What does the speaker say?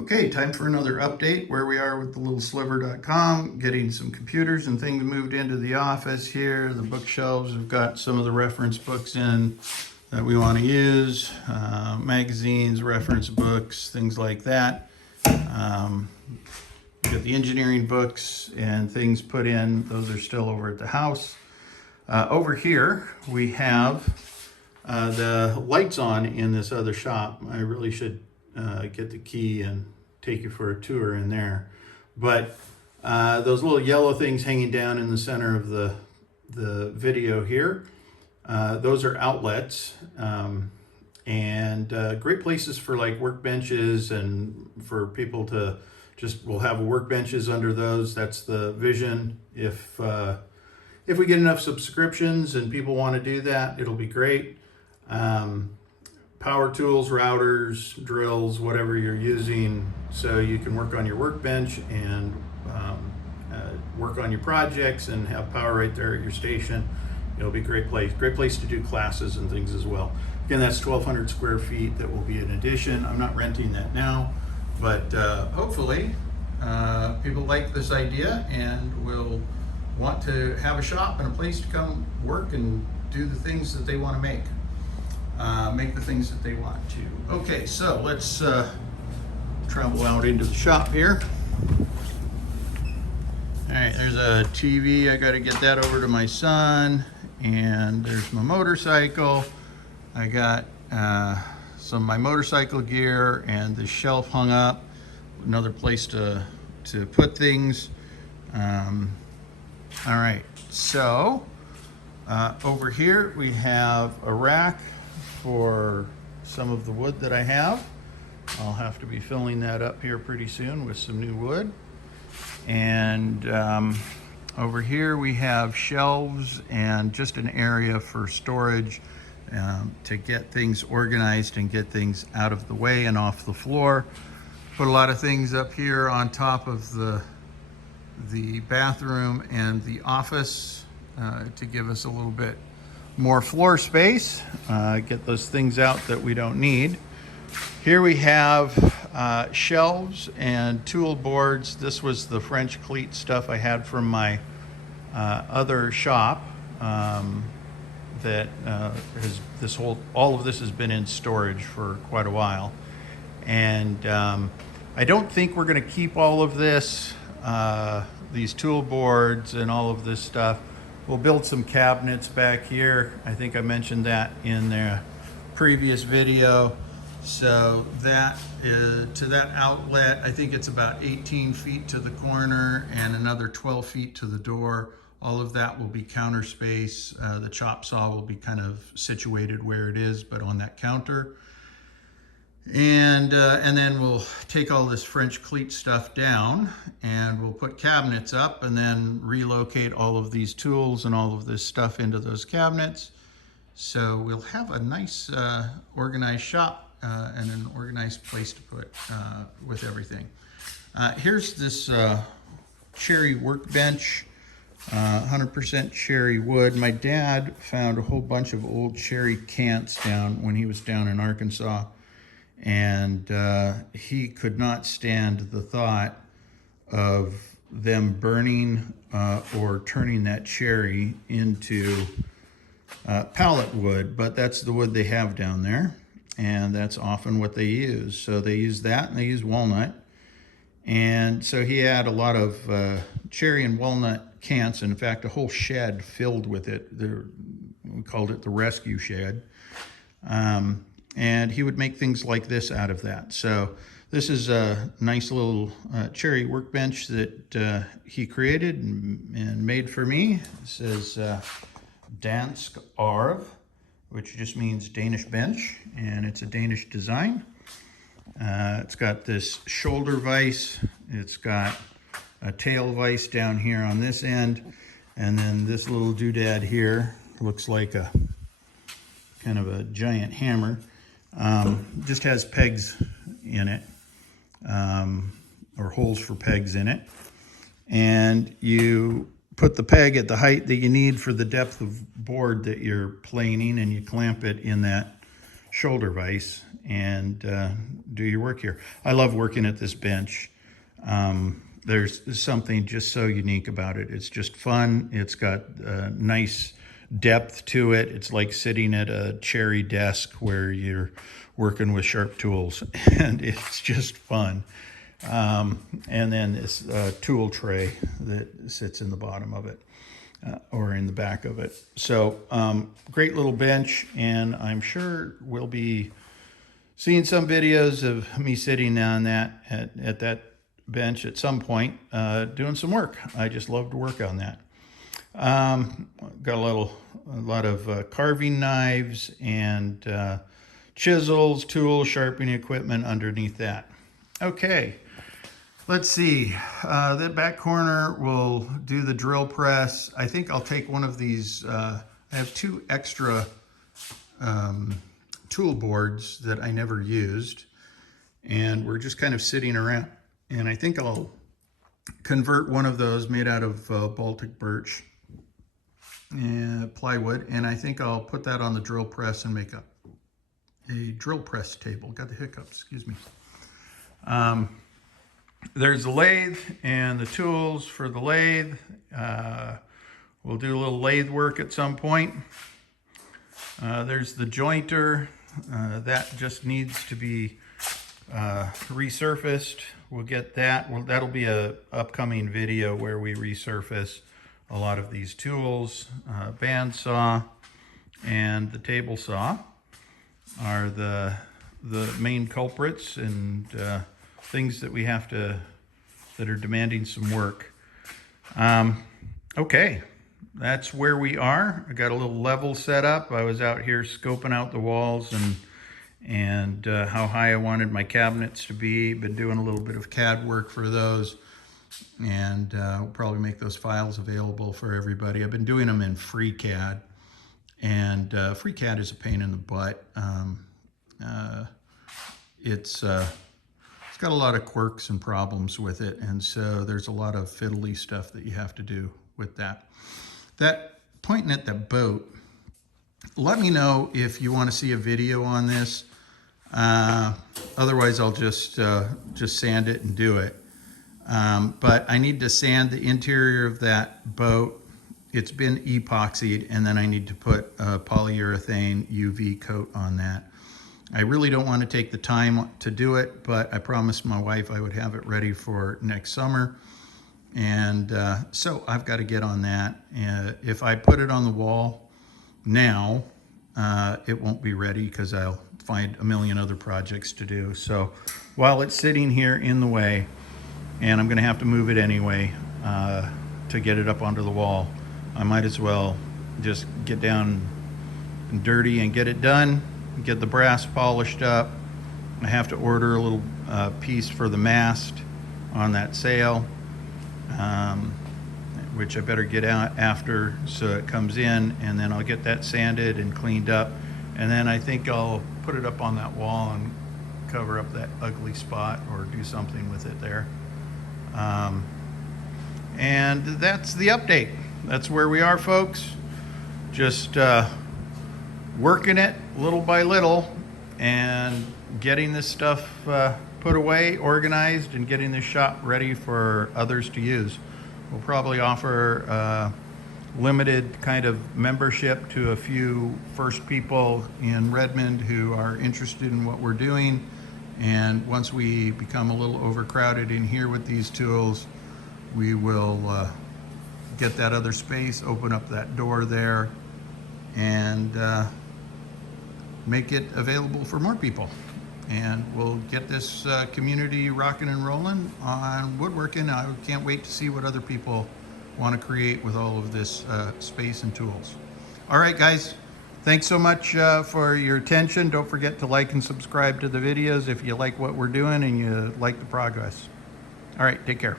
Okay, time for another update where we are with the little sliver.com, getting some computers and things moved into the office here. The bookshelves have got some of the reference books in that we want to use, magazines, reference books, things like that. We got the engineering books and things put in. Those are still over at the house. Over here, we have the lights on in this other shop. I really should get the key and take you for a tour in there. But those little yellow things hanging down in the center of the video here, those are outlets, and great places for like workbenches and for people to we'll have workbenches under those. That's the vision. If we get enough subscriptions and people want to do that, it'll be great. Power tools, routers, drills, whatever you're using, so you can work on your workbench and work on your projects and have power right there at your station. It'll be a great place to do classes and things as well. Again, that's 1,200 square feet. That will be an addition. I'm not renting that now, but hopefully people like this idea and will want to have a shop and a place to come work and do the things that they want to make the things that they want to. Okay, so let's travel out into the shop here. All right, there's a TV. I got to get that over to my son. And there's my motorcycle. I got some of my motorcycle gear and the shelf hung up. Another place to put things. All right, so over here we have a rack for some of the wood that I have. I'll have to be filling that up here pretty soon with some new wood. And over here we have shelves and just an area for storage to get things organized and get things out of the way and off the floor. Put a lot of things up here on top of the bathroom and the office to give us a little bit more floor space, get those things out that we don't need. Here we have shelves and tool boards. This was the French cleat stuff I had from my other shop that all of this has been in storage for quite a while. And I don't think we're going to keep all of this, these tool boards and all of this stuff. We'll build some cabinets back here. I think I mentioned that in the previous video. So that is to that outlet. I think it's about 18 feet to the corner and another 12 feet to the door. All of that will be counter space. The chop saw will be kind of situated where it is, but on that counter. And then we'll take all this French cleat stuff down and we'll put cabinets up and then relocate all of these tools and all of this stuff into those cabinets. So we'll have a nice organized shop and an organized place to put with everything. Here's this cherry workbench, 100% cherry wood. My dad found a whole bunch of old cherry cants down when he was down in Arkansas. And he could not stand the thought of them burning or turning that cherry into pallet wood, but that's the wood they have down there, and that's often what they use. So they use that, and they use walnut. And so he had a lot of cherry and walnut cants, in fact, a whole shed filled with it. We called it the rescue shed. And he would make things like this out of that. So this is a nice little cherry workbench that he created and made for me. It says Dansk Arv, which just means Danish bench, and it's a Danish design. It's got this shoulder vise. It's got a tail vise down here on this end, and then this little doodad here looks like a kind of a giant hammer. Just has pegs in it, or holes for pegs in it, and you put the peg at the height that you need for the depth of board that you're planing, and you clamp it in that shoulder vise and do your work here. I love working at this bench. There's something just so unique about it. It's just fun. It's got a nice depth to it. It's like sitting at a cherry desk where you're working with sharp tools, and it's just fun. And then this tool tray that sits in the bottom of it, or in the back of it. So great little bench, and I'm sure we'll be seeing some videos of me sitting on that at that bench at some point, doing some work. I just love to work on that. Got a lot of carving knives and chisels, tools, sharpening equipment underneath that. Okay, let's see. The back corner will do the drill press. I think I'll take one of these. I have 2 extra tool boards that I never used, and we're just kind of sitting around. And I think I'll convert one of those made out of Baltic birch and plywood, and I think I'll put that on the drill press and make a drill press table. Got the hiccups, excuse me. There's the lathe and the tools for the lathe. We'll do a little lathe work at some point. There's the jointer. That just needs to be resurfaced. We'll get that. Well, that'll be a upcoming video where we resurface a lot of these tools. Bandsaw and the table saw are the main culprits and things that we have to, that are demanding some work. Okay, that's where we are. I got a little level set up. I was out here scoping out the walls and how high I wanted my cabinets to be. Been doing a little bit of CAD work for those, and we'll probably make those files available for everybody. I've been doing them in FreeCAD, and FreeCAD is a pain in the butt. It's got a lot of quirks and problems with it, and so there's a lot of fiddly stuff that you have to do with that. That pointing at the boat, let me know if you want to see a video on this. Otherwise, I'll just sand it and do it. But I need to sand the interior of that boat. It's been epoxied, and then I need to put a polyurethane UV coat on that. I really don't want to take the time to do it, but I promised my wife I would have it ready for next summer. And so I've got to get on that. And if I put it on the wall now, it won't be ready because I'll find a million other projects to do. So while it's sitting here in the way, and I'm going to have to move it anyway to get it up onto the wall, I might as well just get down and dirty and get it done, get the brass polished up. I have to order a little piece for the mast on that sail, which I better get out after so it comes in, and then I'll get that sanded and cleaned up, and then I think I'll put it up on that wall and cover up that ugly spot or do something with it there. And that's the update. That's where we are, folks. Just working it little by little and getting this stuff put away, organized, and getting this shop ready for others to use. We'll probably offer limited kind of membership to a few first people in Redmond who are interested in what we're doing. And once we become a little overcrowded in here with these tools, we will get that other space, open up that door there, and make it available for more people. And we'll get this community rocking and rolling on woodworking. I can't wait to see what other people want to create with all of this space and tools. All right, guys, thanks so much for your attention. Don't forget to like and subscribe to the videos if you like what we're doing and you like the progress. All right, take care.